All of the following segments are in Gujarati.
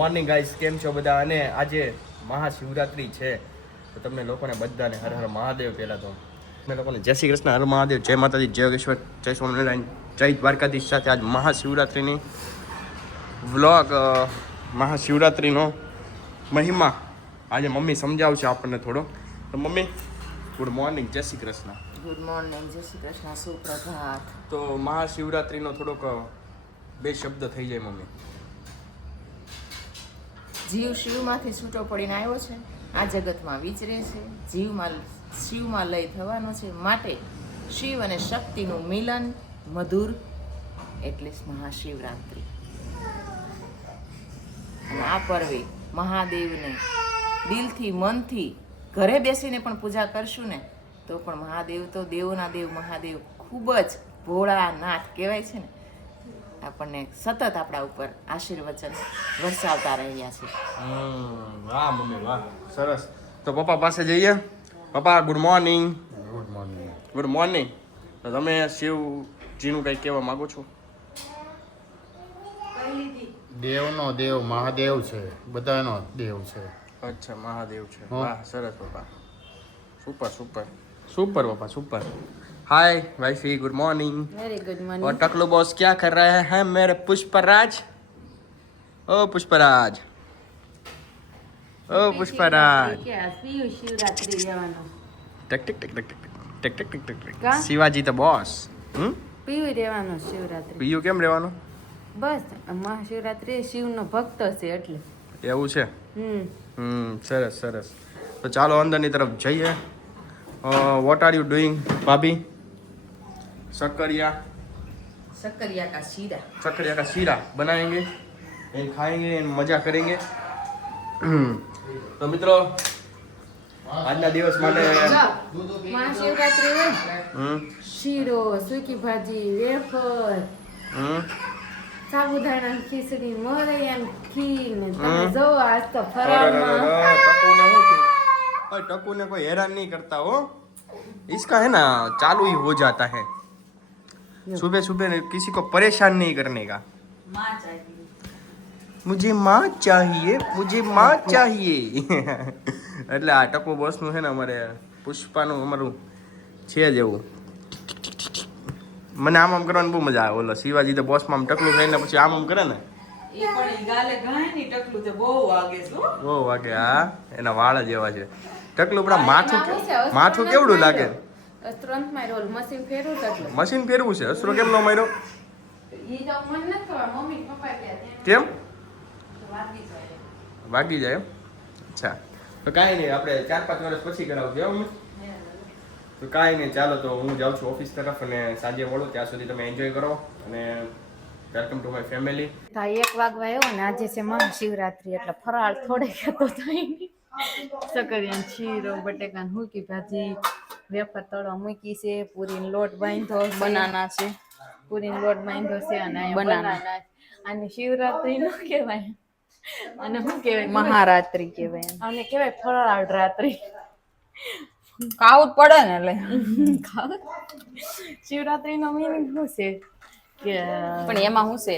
મોર્નિંગ ગાઈસ કેમ છો બધા? અને આજે મહાશિવરાત્રિ છે. તો તમને લોકોને બધાને હર હર મહાદેવ પહેલાં તો. તમે લોકોને જય શ્રી કૃષ્ણ હર મહાદેવ. જય માતાજી જય યોગેશ્વર જય સ્વામિનારાયણ જય દ્વારકાધીશ સાથે આજ મહાશિવરાત્રિની વ્લોગ મહાશિવરાત્રિનો મહિમા. આજે મમ્મી સમજાવશે આપણને થોડો. તો મમ્મી ગુડ મોર્નિંગ જય શ્રી કૃષ્ણ. ગુડ મોર્નિંગ જય શ્રી કૃષ્ણ સુપ્રભાત. તો મહાશિવરાત્રિનો થોડોક બે શબ્દ થઈ જાય મમ્મી. જીવ શિવમાંથી છૂટો પડીને આવ્યો છે. આ જગતમાં વિચરે છે. જીવમાં શિવમાં લય થવાનો છે. માટે શિવ અને શક્તિનું મિલન મધુર એટલે મહાશિવરાત્રિ. અને આ પર્વે મહાદેવને દિલથી, મનથી ઘરે બેસીને પણ પૂજા કરશું ને, તો પણ મહાદેવ તો દેવોના દેવ, મહાદેવ ખૂબ જ ભોળાનાથ કહેવાય છે ને. આપણને સતત આપણા ઉપર આશીર્વચન વરસાવતા રહ્યા છે. હમ, વાહ મમ્મી વાહ. સરસ. તો પપ્પા પાસે જઈએ? પપ્પા good morning good morning good morning તો તમે શિવજીનું કંઈ કહેવા માંગો છો? દેવનો દેવ મહાદેવ છે. બધાનો દેવ છે. અચ્છા મહાદેવ છે. વાહ સરસ પપ્પા. સુપર સુપર સુપર પપ્પા super hi wifey good morning very good morning और टकलू बॉस क्या कर रहे हैं? मेरे पुष्पराज। ओ पुष्पराज। ओ Pushpraj. Tick tick tick tick tick tick tick tick tick tick Shivaji તો બોસ હમ પીયું રહેવાનો શિવરાત્રી પીયું કેમ રહેવાનો બસ મહાશિવરાત્રિ શિવનો ભક્ત છે એટલે. એવું છે? હમ. હમ સરસ સરસ. તો ચાલો અંદરની તરફ જઈએ. વોટ આર યુ ડુઈંગ ભાભી? शक्करिया શક્કરિયા કા શીરા शक्करिया का शीरा बनाएंगे एंड खाएंगे एंड मजा करेंगे તો મિત્રો આજના દિવસ માટે મહાશિવરાત્રી હોય હમ શીરો સૂકી ભાજી વેફર હમ સાબુદાણા ખીચડી મોરૈયા ખીર ને તમે હમ. જો આજ તો અરે, ફરાળમાં અરે, અરે, ટકુને શું થયું? ઓય, टकू ने कोई हैरान नहीं करता हो इसका है ना चालू ही हो जाता है सुबह सुबह किसी को परेशान नहीं करने का मुझे माँ चाहिए मुझे माँ चाहिए એટલે આ ટકુ બોસનું છે ને અમારે પુષ્પાનું અમારું છે જ એવું મને આમ આમ કરવાની બહુ મજા આવે ઓલો શિવાજી તો બોસમાં આમ ટકલું થઈને પછી આમ આમ કરે ને એ પણ ઈ ગાલે ગાય ની ટકલું તે બહુ વાગે છે હો. બહુ વાગે હા એના વાળ જ એવા છે ટકલું પણ આમ માથું એમાં શું છે? કે- માથું કેવડું લાગે અસ્ત્રોંતમાં રોલ મશીન ફેરવું છે એટલે. મશીન ફેરવું છે? અસરો કેમ નો માર્યો? ઈ તો મને નથી ખબર મમ્મી પપ્પા ક્યાં કેમ? વાગી જાય વાગી જાય અચ્છા. તો કાંઈ નહીં આપણે ચાર પાંચ વર્ષ પછી કરાવજો એમ. તો કાંઈ નહીં ચાલો તો હું જાઉં છું ઓફિસ તરફ અને સાંજે વળું ત્યાં સુધી તમે એન્જોય કરો અને વેલકમ ટુ માય ફેમિલી તો એક વાગવા આવ્યો ને આજે છે મહાશિવરાત્રી એટલે ફરાળ થોડે તો થાય નહીં. સકરિયાન શીરો બટેકાન હુકી ભાજી વેફર તળો મૂકી છે પૂરીનો લોટ બાંધો બનાના છે. પૂરીનો લોટ બાંધો છે અને બનાના. અને શિવરાત્રી નો કહેવાય. અને શું કહેવાય? મહારાત્રી કહેવાય અને કેવાય કહેવાય ફરાળ રાત્રિ. ખાવું જ પડે ને એટલે. શિવરાત્રી નો મીનિંગ શું છે? કે પણ એમાં શું છે?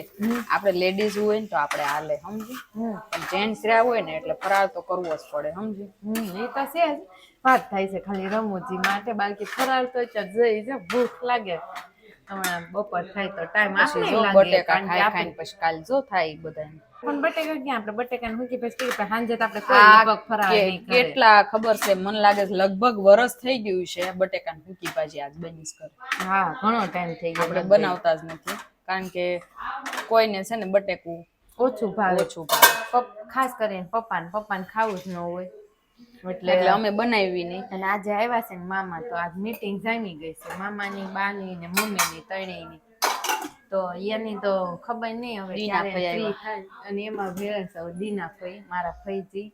આપણે લેડીઝ હોય ને તો આપણે હાલે સમજી? પણ જેન્ટ્સ રહ્યા હોય ને એટલે ફરાળ તો કરવો જ પડે સમજી? એ તો છે જ. વાત થાય છે ખાલી રમૂજી માટે બાકી ફરાળ તો જઈ છે ભૂખ લાગે. હમણાં બપોર થાય તો ટાઈમ પછી જો બટેકા કે ખાઈ ખાઈને પછી કાલ જો થાય બધાને પણ બટેકા ક્યાં? આપણે બટેકા મૂકી પછી કેવી રીતે સાંજે તો આપણે કોઈ લગભગ ફરાળ કેટલા ખબર છે મને લાગે છે લગભગ વરસ થઈ ગયું છે બટેકા ફૂકી ભાજી આજ બનીશ કરે હા ઘણો ટાઈમ થઈ ગયો આપણે બનાવતા જ નથી કારણ કે કોઈને છે ને બટેકું ઓછું ભાવે. ઓછું ભાવે. ખાસ કરીને પપ્પાને પપ્પાને ખાવું જ ન હોય. એટલે એટલે અમે બનાવી નહીં. અને આજે આવ્યા છે ને મામા તો આજ મીટિંગ જામી ગઈ છે. મામાની બાની ને મમ્મીની ત્રણેયની. તો એની તો ખબર નહીં હવે ક્યારે ફઈ થાય. અને એમાં ભેળ છે દીના ફઈ મારા ફઈજી.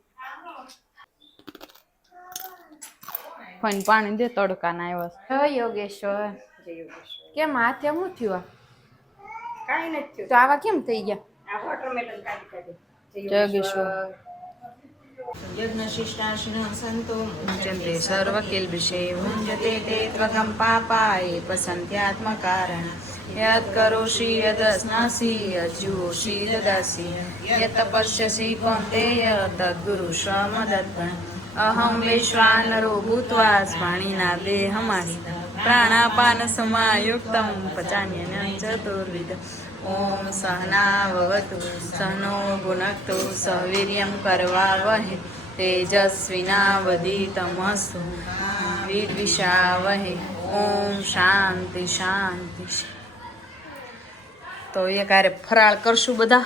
ફોન પાણી દે તડકા ના આવ્યો જય યોગેશ્વર. કેમ હાથે શું થયું આ? તો આવા કેમ થઈ ગયા? યોગેશ્વર. સર્વકિલ્બિષે ભુંજતે તે ત્વગમ પાપાય પસંત્યાત્મકારણ યત કરોષિ યદસ્નાસી યજ્જુષિ દદાસી યત તપસ્યસી કૌંતેય તદ્ગુરુ અહં વૈશ્વાનરો ભૂત્વા સ્વાણીના દેહમાસી પ્રાણાપાન સમાયુક્તમ પચામ્ય ચતુર્વિધ ઓમ સહનાવવતુ સહનો ભુનક્તુ સહવીર્યં કરવાવહે તેજસ્વિનાવધિતમસ્તુ વિદ્વિષાવહે ઓમ શાંતિ શાંતિ તો એ કારે ફરાળ કરશું બધા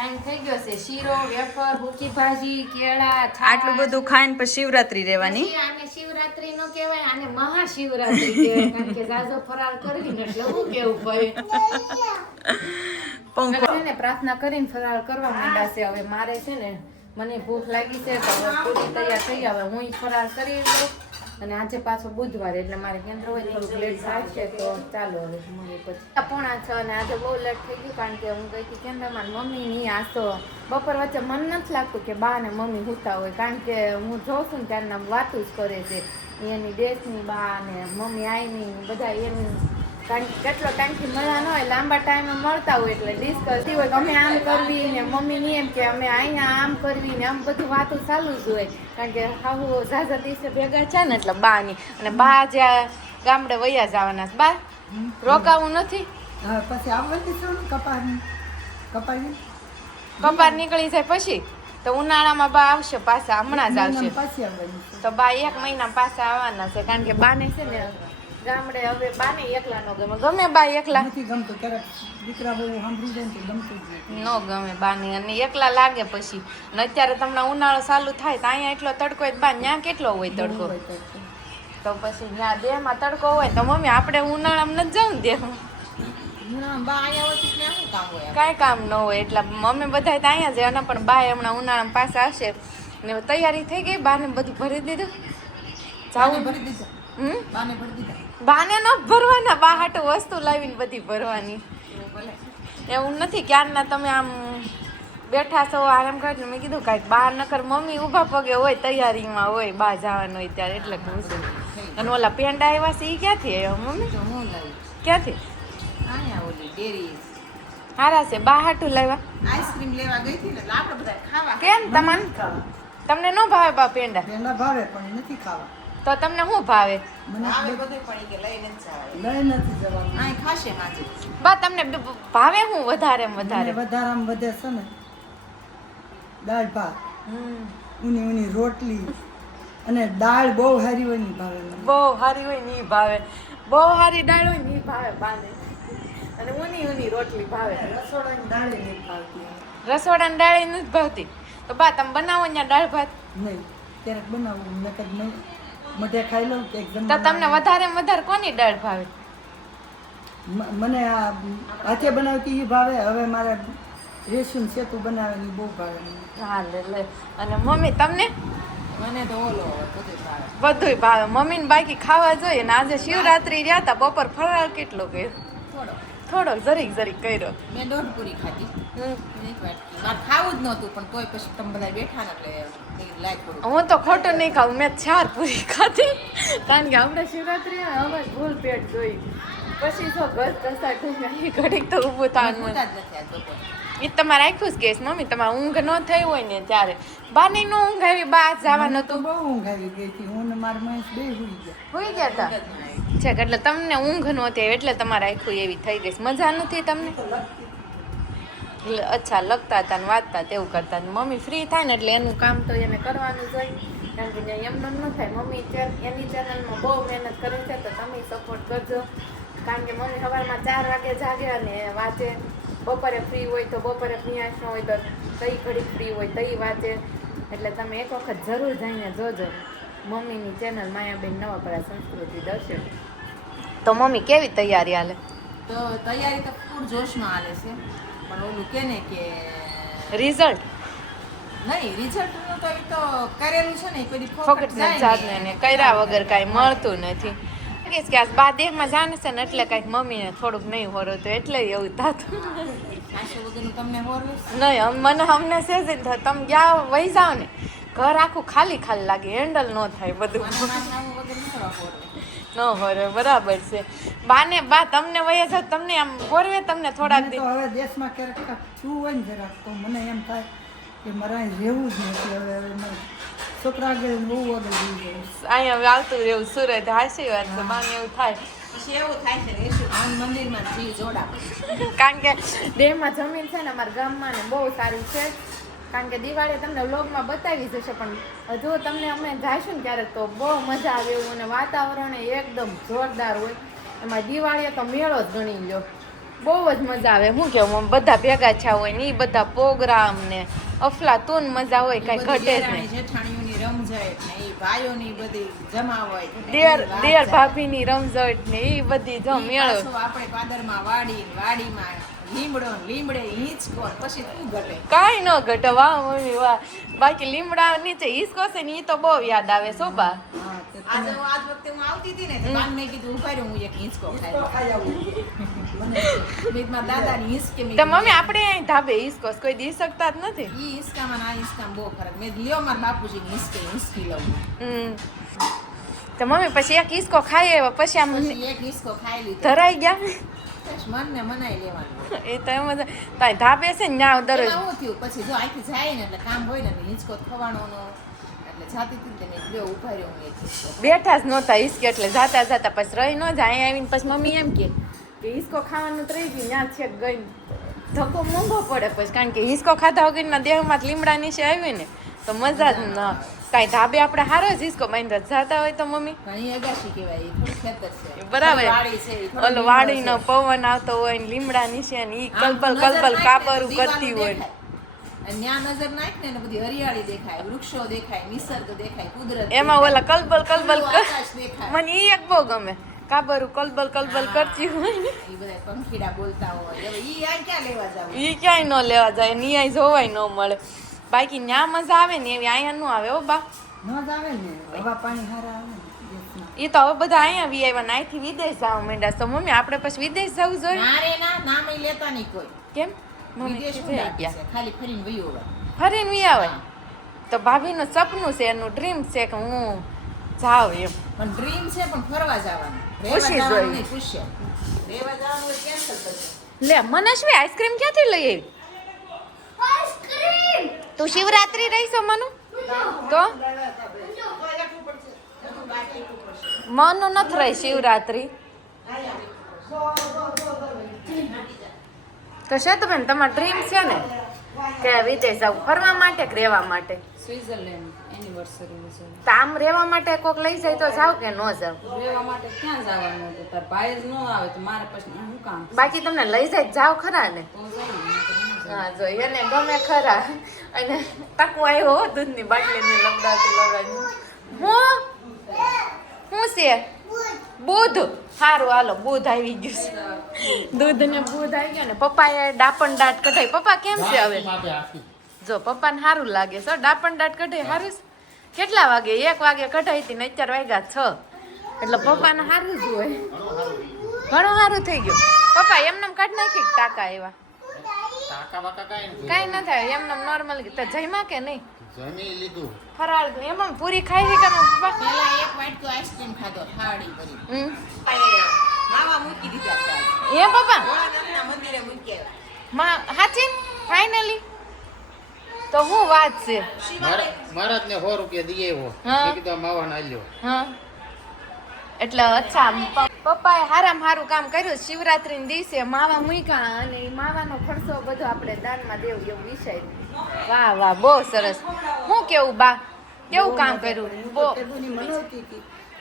ટાઈમ થઈ ગયો છે. શીરો વેફર હુકી ભાજી કેળા આટલું બધું ખાઈને પછી શિવરાત્રી રહેવાની. આને શિવરાત્રી નો કહેવાય આને મહાશિવરાત્રી કહેવાય. કારણ કે જાજો ફરાળ કરવી ને એટલે હું કેવું પડે? ને પ્રાર્થના કરીને ફરાળ કરવા માંડ્યા છે. હવે મારે છે ને મને ભૂખ લાગી છે તો પૂરી તૈયાર થઈ હવે હું ફરાર ફરાળ કરી લઉં. અને આજે પાછો બુધવાર, એટલે મારે કેન્દ્ર હોય થોડુંક લેટ છે, તો ચાલો હવે મળીએ પછી. પોણા છ અને આજે બહુ લેટ થઈ ગયું, કારણ કે હું ગઈ હતી કેન્દ્રમાં મમ્મી નહીં આસો બપોર વચ્ચે મન નથી લાગતું કે બા ને મમ્મી હુતા હોય, કારણ કે હું જોઉં છું ને ત્યારના વાતું જ કરે છે. એની દેશની બા ને મમ્મી આઈની બધા એની કારણ કે કેટલો ટાઈમથી મળ્યા ન હોય લાંબા ટાઈમે મળતા હોય એટલે ડિસ્કસ હોય કે અમે આમ કરવી ને મમ્મીની એમ કે અમે અહીંયા આમ કરવી ને આમ બધું વાતો ચાલુ જ હોય. કારણ કે હાહુ ઝાઝા દિવસે ભેગા છે ને એટલે બાની. અને બા જ્યાં ગામડે વયા જવાના છે. બા રોકાવું નથી? પછી આવવાથી શું કપાની. કપાવી કપાર નીકળી જાય પછી? તો ઉનાળામાં બા આવશે પાછા હમણાં જ આવશે. તો બા એક મહિના પાછા આવવાના છે. કારણ કે બાને છે ને ગામડે હવે બાને એકલા નો ગમે. ગમે બા એકલા. નથી ગમતો ક્યારેક દીકરા બહુ સાંભળી જાય તો ગમતું જ નો ન ગમે બાની અને એકલા લાગે પછી. ને અત્યારે તમને ઉનાળો ચાલુ થાય તો અહીંયા એટલો તડકો હોય બા ત્યાં કેટલો હોય તડકો? તો પછી ત્યાં દેહમાં તડકો હોય તો મમ્મી આપણે ઉનાળામાં નથી જવું દેહ કાંઈ કામ ન હોય. એટલે મમ્મી બધા તો અહીંયા જાય અને પણ બા હમણાં ઉનાળામાં પાસે આવશે ને તૈયારી થઈ ગઈ બાને બધું ભરી દીધું? જાવું? હમ બાને ન ભરવાના બા વસ્તુ લાવીને બધી ભરવાની. એવું નથી ક્યારના તમે આમ બેઠા છો આરામ કરીને મેં કીધું કાંઈક બહાર નકર મમ્મી ઊભા પગે હોય તૈયારીમાં હોય બા જવાનું હોય ત્યારે એટલે કહું છું. અને ઓલા પેંડા આવ્યા છે એ ક્યાંથી આવ્યા મમ્મી? ક્યાંથી? હારા છે બહાટું હાટું લાવ્યા? આઈસ્ક્રીમ લેવા ગઈ હતી ને આપણે બધા ખાવા. કેમ તમને? તમને ન ભાવે બા પેંડા? પેંડા ભાવે પણ નથી ખાવા. તો તમને શું ભાવે? બા તમને ભાવે હું વધારે વધારે વધારે? વધારામાં વધે છે ને દાળ ભાત. હમ. ઉની ઊની રોટલી અને દાળ બહુ સારી હોયની ભાવે બહુ સારી હોયની ભાવે. બહુ સારી દાળ હોયની ભાવે બાને. અને ઉની ઉની રોટલી ભાવે. રસોડાની દાળ નહીં નથી ખાવતી રસોડાની દાળ નથી ભાવતી? તો બા તમે બનાવો ત્યાં દાળ ભાત? નહીં ક્યારેક બનાવું નકર નહીં. મઢે ખાઈ લઉં કે એક તો તમને વધારે વધારે કોની દાળ ભાવે? મને આ હાથે બનાવતી એ ભાવે હવે મારે રેશમ સેતુ બનાવવાની બહુ ભાવે. હા લે લે. અને મમ્મી તમને? મને તો ઓલો બધું ભાવે. બધુંય ભાવે. મમ્મીને બાકી ખાવા જોઈએ ને આજે શિવરાત્રી રહ્યા હતા બપોર ફરાળ કેટલો કર્યો? થોડોક જરીક જરીક કર્યો. મેં દોઢ પૂરી ખાધી. મારે ખાવું જ નહોતું પણ તોય પછી તમે બધા બેઠા ને એટલે હું તો ખોટું નહીં ખાઉં મેં ચાર પૂરી ખાધી. કારણ કે આપણે શિવરાત્રી હવે ભૂલ પેટ જોઈ. પછી તો ઘર ઠૂંકાઈ ઘડીક તો ઊભું થવાનું એ તમારે આખું જ કેસ મમ્મી? તમારે ઊંઘ ન થઈ હોય ને ત્યારે. બાની નો ઊંઘ આવી બા જવાનું હતું. બહુ ઊંઘ આવી ગઈ હતી. હું મારા મહેશ બે હુઈ ગયા. હોઈ ગયા હતા છેક એટલે તમને ઊંઘ નહોતી આવી એટલે તમારે આખું એવી થઈ ગઈ. મજા નથી તમને? એટલે અચ્છા લખતા હતા ને વાંચતા તેવું કરતા મમ્મી ફ્રી થાય ને એટલે એનું કામ તો એને કરવાનું જ હોય. કારણ કે એમ એમનો ન થાય. મમ્મી એની ચેનલમાં બહુ મહેનત કરે છે તો તમે સપોર્ટ કરજો. કારણ કે મમ્મી સવારમાં ચાર વાગે જાગે અને વાંચે. બપોરે ફ્રી હોય તો બપોરે ફ્રીયાશ ન હોય તો કઈ ઘડી ફ્રી હોય તઈ વાંચે. એટલે તમે એક વખત જરૂર જઈને જોજો. મમ્મીની ચેનલ માયાબેન નવાપરા સંસ્કૃતિ દર્શન. તો મમ્મી કેવી તૈયારી હાલે? તો તૈયારી તો ફૂલ જોશમાં હાલે છે. પણ ઓલું કે ને કે રિઝલ્ટ નહીં રિઝલ્ટનું તો એ તો કરેલું છે ને એ કોઈ ફોકટ જાય ને કર્યા વગર કાંઈ મળતું નથી. લાગે છે કે આ બા દેહમાં જાણે છે ને એટલે કાંઈક મમ્મીને થોડુંક નહીં હોરો તો એટલે એવું થતું. નહીં મને અમને જ થાય તમે ગયા વહી જાઓ ને ઘર આખું ખાલી ખાલી લાગે હેન્ડલ ન થાય બધું. ન હોરે. બરાબર છે. બાને બા તમને વયે છે તમને આમ ગોરવે તમને થોડાક તો હવે દેશમાં ક્યારેક કાંઈક હોય ને જરાક તો મને એમ થાય કે મારા રહેવું જ નથી હવે છોકરા આગળ ને બહુ જઈ જાય અહીંયા આવતું રહેવું સુરત હાસી વાત તો બાને એવું થાય કારણ કે દેહમાં જમીન છે ને અમારા ગામમાં ને બહુ સારી છે કારણ કે દિવાળી તમને વ્લોગમાં બતાવી જશે પણ હજુ તમને અમે જાશું ને ક્યારેક તો બહુ મજા આવે એવું અને વાતાવરણ એ એકદમ જોરદાર હોય એમાં દિવાળીએ તો મેળો જ ગણી લ્યો બહુ જ મજા આવે હું કેવું બધા ભેગા થયા હોય ને એ બધા પ્રોગ્રામ ને અફલાતૂન મજા હોય કઈ ઘટે જ નહીં રમઝટ ને એ ભાઈઓની બધી જમા હોય દેર દેર ભાભીની રમઝટ ને એ બધી જો મેળો. આપણે પાદરમાં વાડી વાડીમાં લીમડો લીમડે હિંચકો પછી શું ઘટે? કાંઈ ન ઘટે વાહ મમ્મી વાહ. બાકી લીમડા નીચે હિસકો છે ને એ તો બહુ યાદ આવે શોભા આજે હું આજ વખતે હું આવતી હતી ને તો બાન મેં કીધું ઊભા રહ્યો હું એક હિંચકો ખાઈ આવું. મને મેં મારા દાદાની હિંચકે તો મમ્મી આપણે ધાબે હિસકો કોઈ દી શકતા જ નથી? ઈ હિંચકામાં ને હિંચકામાં બહુ ફરક. મેં લ્યો મારા બાપુજીની હિંચકે હિંચકી લઉં. હમ. તો મમ્મી પછી એક હિસકો ખાઈ આવ્યા પછી આમ એક હિંચકો ખાઈ લીધો. ધરાઈ ગયા? મનને મનાઈ લેવાનું. એ તો એમ જ તાઈ ધાપે છે ને ન્યા દરરોજ શું થયું? પછી જો આખી જાય ને એટલે કામ હોય ને હિંચકો ખવાનો એટલે જાતી હતી ને મેં ઊભા રહ્યો હું બેઠા જ નહોતા હિસકે એટલે જાતા જાતા પછી રહી ન જાય. અહીં આવીને પછી મમ્મી એમ કે કે હિસકો ખાવાનું તો રહી ગયું ત્યાં છેક ગઈ. ધક્કો મોંઘો પડે પછી. કારણ કે હિસકો ખાધા વગરના દેહમાં લીમડા નીચે આવી ને તો મજા જ ન કાંઈ ધાબે આપણે હારો જ હિસકો બાંધવા જાતા હોય તો મમ્મી. ઘણી અગાશી કહેવાય બરાબર. ઓલો વાડીનો પવન આવતો હોય ને લીમડા નીચે ને ઈ આમ કલબલ કાબરું કરતી હોય. દેખાય. નજર નાખ ને બધી હરિયાળી દેખાય વૃક્ષો દેખાય નિસર્ગ દેખાય કુદરત એમાં ઓલા કલબલ કલબલ મને ઈ એક બહુ ગમે. કાબરું કલબલ કલબલ કરતી હોય ને. એ બધા પંખીડા બોલતા હોય. હવે ઈ આ ક્યાં લેવા જાવ? ઈ ક્યાંય ન લેવા જાય ની જોવાય ન મળે. બાકી ન્યા મજા આવે ને એવી અહીંયા નું આવે હો બા. મજા આવે ને હવા પાણી હારા આવે એ તો હવે બધા અહીંયા વી આવ્યા ને વિદેશ જવા માંડ્યા તો મમ્મી આપણે પછી વિદેશ જવું જોઈએ? ના રે ના નામ લેતા નહીં કોઈ. કેમ? મમ્મી ખાલી ફરીને વયો આવે ફરીને વી આવે? તો ભાભીનું સપનું છે એનું ડ્રીમ છે કે હું જાઉં એમ. પણ ડ્રીમ છે પણ ફરવા જવાનું. ખુશી જોઈએ રહેવા જવાનું કેન્સલ લે શું આઈસ્ક્રીમ ક્યાંથી લઈ આવી તું શિવરાત્રી રહીશો મનુ તો? મનુ નથી રહી શિવરાત્રી. તો શેતુબેન તમારો ડ્રીમ છે ને કે વિદેશ જવું ફરવા માટે કે રહેવા માટે? સ્વિટ્ઝરલેન્ડ એનિવર્સરી છે. તો આમ રહેવા માટે કોક લઈ જાય તો જાવ કે ન જાવ? રહેવા માટે ક્યાં જવાનું હતું? તાર ભાઈ જ ન આવે તો મારે પછી હું કામ બાકી તમને લઈ જાય જાવ ખરા ને? તો હા જો એને ગમે ખરા. અને તકો આવ્યો હો દૂધની બાટલીની લબડાવતી લબડાવતી હું? શું છે? બુધ. સારું હાલો બુધ આવી ગયું છે. દૂધ ને બુધ આવી ગયો ને પપ્પાએ ડાપણ દાટ કઢાઈ. પપ્પા કેમ છે હવે? જો પપ્પાને સારું લાગે છે ડાપણ દાટ કઢાઈ. સારું કેટલા વાગે? એક વાગે કઢાઈ હતી ને અત્યાર વાગ્યા છ. એટલે પપ્પાને સારું જ હોય. ઘણું સારું થઈ ગયું. પપ્પા એમને કાઢ નાખી ટાંકા ટાકા એવા ટાકા બાકા કાઈ કાંઈ ન થાય એમને નોર્મલ તો જમ્યા કે નહીં? જમી લીધું. ફરાળ એમ પૂરી ખાઈ છે કે ના પપ્પા? પહેલા એક વાટકો આઈસ્ક્રીમ ખાધો ફાડી ભરી. હમ. માવા મૂકી દીધા એ પપ્પા? ભોળાનાથના મંદિરે મૂકી આવ્યા. માં હાચી? ફાઇનલી તો હું વાત છે? મારા મહારાજ ને સો રૂપિયા દઈએ એવો. હા. કીધું માવા ના લ્યો હા. એટલે અચ્છા પપ્પાએ હારામ હારું કામ કર્યું શિવરાત્રી દિવસે માવા મૂક્યા અને માવાનો ખર્ચો બધો આપણે દાનમાં દેવું એવું વિષય. વાહ વાહ બહુ સરસ. હું કેવું બા? કેવું કામ કર્યું? બહુ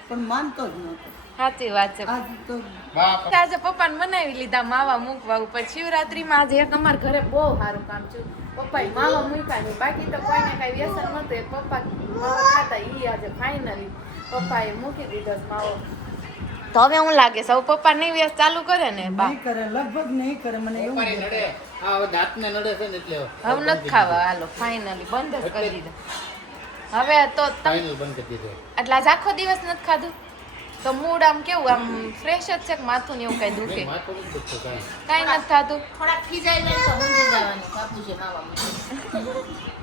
પણ માનતો જ નહોતો. સાચી વાત છે. આજ તો બાપ. આજે પપ્પાને મનાવી લીધા માવા મૂકવા ઉપર. શિવરાત્રીમાં આજે એક અમારા ઘરે બહુ સારું કામ છે પપ્પાએ માવા મૂક્યા બાકી તો કોઈને કાંઈ વ્યસન નહોતું. પપ્પા માવો ખાતા એ આજે ફાઇનલી પપ્પાએ મૂકી દીધો માવો. તો હવે હું લાગે સૌ પપ્પા નહીં વ્યસ ચાલુ કરે ને બા. નહીં કરે લગભગ નહીં કરે મને એવું નડે. આ હવે દાંતને નડે છે ને એટલે હવે નથી ખાવા હાલો ફાઇનલી બંધ જ કરી દીધો. હવે તો ફાઇનલ બંધ કરી દીધો. એટલે આજ આખો દિવસ નથી ખાધું? તો મૂડ આમ કેવું આમ ફ્રેશ જ છે કે માથું ને એવું કઈ દુખે? કાંઈ. કાંઈ નથી થતું? થોડાક ખીજાઈ જાય તો સમજી જવાનું બાપુજી માવા મૂકી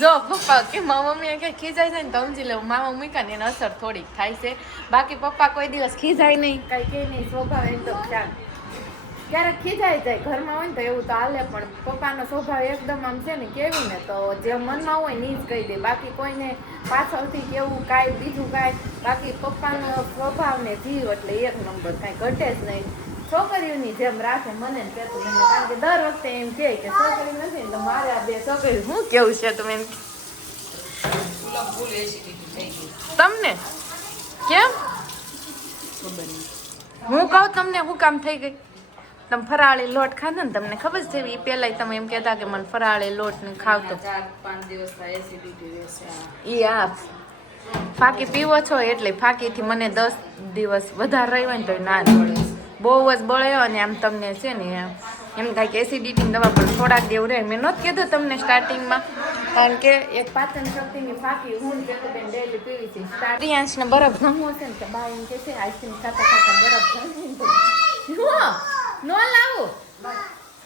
જો, પપ્પા, કે મારા મમ્મી કે ખીજાય છે ને તો સમજી લેવું મારા મમ્મી કાને એની અસર થોડીક થાય છે. બાકી પપ્પા કોઈ દિવસ ખીજાય નહીં. કઈ કે નહીં, સ્વભાવ એમ તો શાંત ક્યારેક ખીજાઈ જાય, ઘરમાં હોય ને તો એવું તો હાલે, પણ પપ્પાનો સ્વભાવ એકદમ આમ છે ને કેવું ને તો જે મનમાં હોય ને જ કહી દે. બાકી કોઈને પાછળથી કેવું કાંઈ, બીજું કાંઈ. બાકી પપ્પાનો સ્વભાવ ને જીવ એટલે એક નંબર, કાંઈ ઘટે જ નહીં. છોકરીઓની જેમ રાખે મને કહેતું કારણ કે દર વખતે એમ કહે કે છોકરી નથી ને તો મારે આ બે છોકરી શું કેવું છે તમે એમ તમને? કેમ? હું કહું તમને હું કામ થઈ ગઈ. તમે ફરાળી લોટ ખાધો ને તમને ખબર છે એ પેલા તમે એમ કહેતા કે મને ફરાળી લોટ ને ખાવતો. ઈ આ ફાકી પીવો છો એટલે ફાકીથી મને દસ દિવસ વધારે રહ્યો ને તો ના જ બળે બહુ જ બળે અને આમ તમને છે ને, એમ થાય કે એસિડિટીની દવા પણ થોડાક દેવું રહે. મેં નથી કીધું તમને સ્ટાર્ટિંગમાં કારણ કે એક પાચન શક્તિની ફાકી હું બેન ડેલી પીવી છે. સ્ટાર્ટિયાંશને બરફ ગમવું હશે ને તો બા એમ કે છે આઈસ્ક્રીમ ખાતા ખાતા બરફ જમીને હું નો લાવું.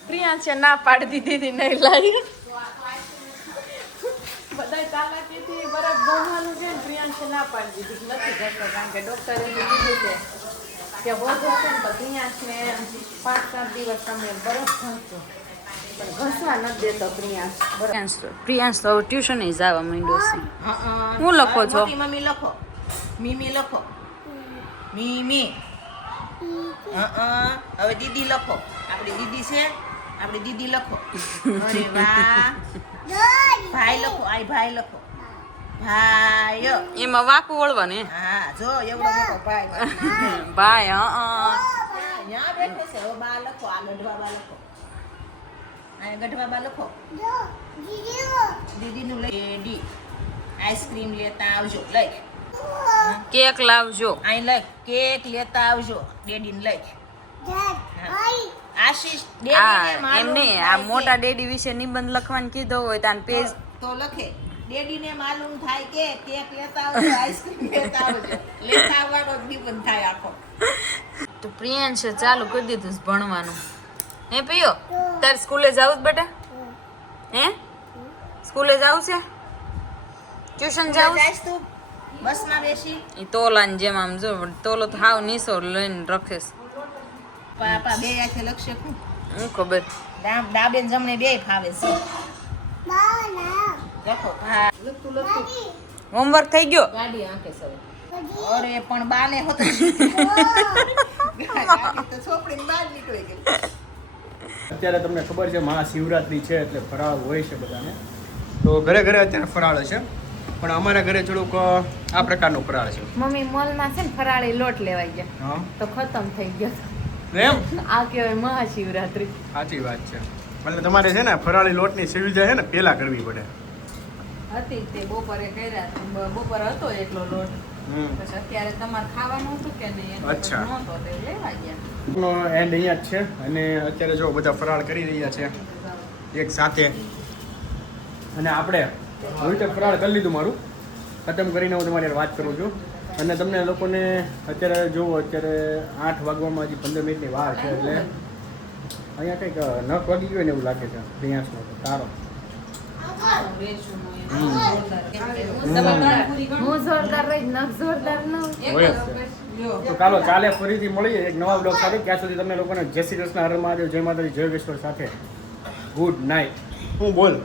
પ્રિયાંશે ના પાડી દીધી, નહીં લાવી. બધા ચાલાકીથી બરફ ભરવાનું છે પ્રિયાંશે ના પાડી દીધી. નથી ઘટતો કારણ કે ડોક્ટરે કીધું છે કે વધુ હશે ને તો પ્રિયાંશને પાંચ સાત દિવસ તમે બરફ ઘસજો. પણ ઘસવા નથી દેતો પ્રિયાંશ. પ્રિયાંશ પ્રિયાંશ તો ટ્યુશન જવા માંડ્યો છે. હું લખો છો? મમ્મી લખો. મીમી લખો. મીમી. હવે દીદી લખો. આપણી દીદી છે. આપણી દીદી લખો. અરે વાહ. ભાઈ લખો. આય ભાઈ લખો. ભાઈ એમાં વાકું ઓળવાની હા જો એવડો મોટો ભાઈ. ભાઈ હા અહીંયા બેઠો છે. હવે બા લખો આ ગઢવા બા લખો. આ ગઢવા બા લખો. દીદીનું લઈ ડી આઈસ્ક્રીમ લેતા આવજો લઈ. કેક લાવજો. અહીં લઈ કેક લેતા આવજો ડેડીને લઈ. આશીષ આ ડેડીને એમ માલુમ નહીં આ મોટા ડેડી વિશે નિબંધ લખવાનું કીધો હોય તો પેજ તો લખે. ડેડીને માલુમ થાય કે કેક લેતા આવજો આઈસ્ક્રીમ લેતા આવજો. લેતા આવવાનો જ થાય આખો. તો પ્રિયાંશે ચાલુ કરી દીધું ભણવાનું. હે પિયો તારે સ્કૂલે જાવ જ બેટા? હે? સ્કૂલે જાવ છે? ટ્યુશન જાવું છે? તું બસમાં બેસી. એ તોલાની જેમ આમ જો તોલો તો હાવ નીસો લઈને રખેસ પાપા બે આખે લખશે શું હું ખબર? ડાબ ડાબે ને જમણે બે ફાવે છે. લખો. હા. લખતું લખતું. હોમવર્ક થઈ ગયો? ગાડી આંકે સવે અરે પણ બાને હોતો ગાડી બહાર નીકળી ગઈ. અત્યારે તમને ખબર છે મહાશિવરાત્રી છે એટલે ફરાળ હોય છે બધાને. તો ઘરે ઘરે અત્યારે ફરાળ છે. પણ અમારા ઘરે થોડુંક આ પ્રકારનું ફરાળ છે. મમ્મી મોલમાં છે ને ફરાળી લોટ લેવાઈ ગયા. તો ખતમ થઈ ગયો. એમ? આ કહેવાય મહાશિવરાત્રી. સાચી વાત છે. એટલે તમારે છે ને ફરાળી લોટની સુવિધા છે ને પહેલા કરવી પડે. હતી તે બપોરે કર્યા. બપોર હતો એટલો લોટ. પછી અત્યારે તમારે ખાવાનું હતું કે નહીં અચ્છા. નહોતો તે લેવા ગયા. એન્ડ અહીંયા જ છે અને અત્યારે જો બધા ફરાળ કરી રહ્યા છે એક સાથે. અને આપણે તો ફરાળ કરી લીધું મારું? ખતમ કરીને હું તમારી વાત કરું છું. અને તમને લોકોને અત્યારે જુઓ અત્યારે આઠ વાગવામાં હજી પંદર મિનિટની વાર છે એટલે અહીંયા કંઈક નખ વાગી ગયો ને એવું લાગે છે અહીંયા તારો. ચાલો કાલે ફરીથી મળીએ એક નવા બ્લોગ સાથે ત્યાં સુધી તમને લોકોને જય શ્રી કૃષ્ણ હર મહાદેવ જય માતાજી જય સાથે ગુડ નાઇટ હું બોલ